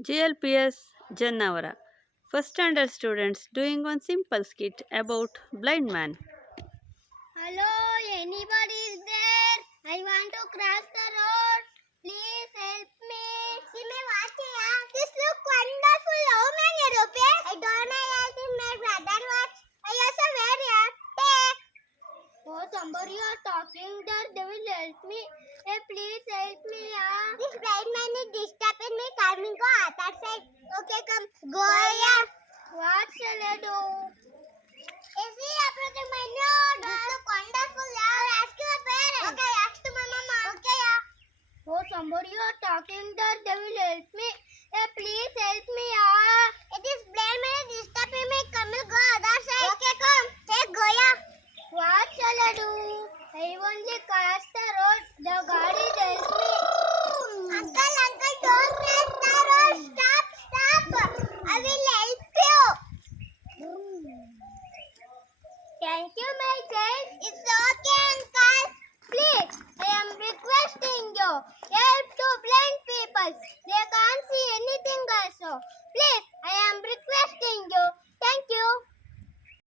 GLPS Jannavara. First standard students doing one simple skit about blind man. Hello, anybody is there? I want to cross the road. Please help me. See me watching. This look wonderful. How many rupees? I don't know. I think my brother watch. I also wear it. Take. Oh, somebody are talking there. They will help me. Hey, please help me. This blind man is disturbing me. Can we go other side? Okay, come. Go. Yeah. What shall I do? Is he approaching my nose? This look wonderful, yeah. I'll ask your parents. Okay, ask to my mama. Okay, yeah. Oh, somebody are talking there. They will help me. Hey, please help me, yeah. It is blind man disturbing me. Come, we'll go other side. Okay, come. Hey, go, yeah. What shall I do? I only cross the road. The God is help me. Uncle, don't cross the road. Stop, stop. I will help you. Thank you, my child. It's okay, uncle. Please, I am requesting you. Help to blind people. They can't see anything also. Please,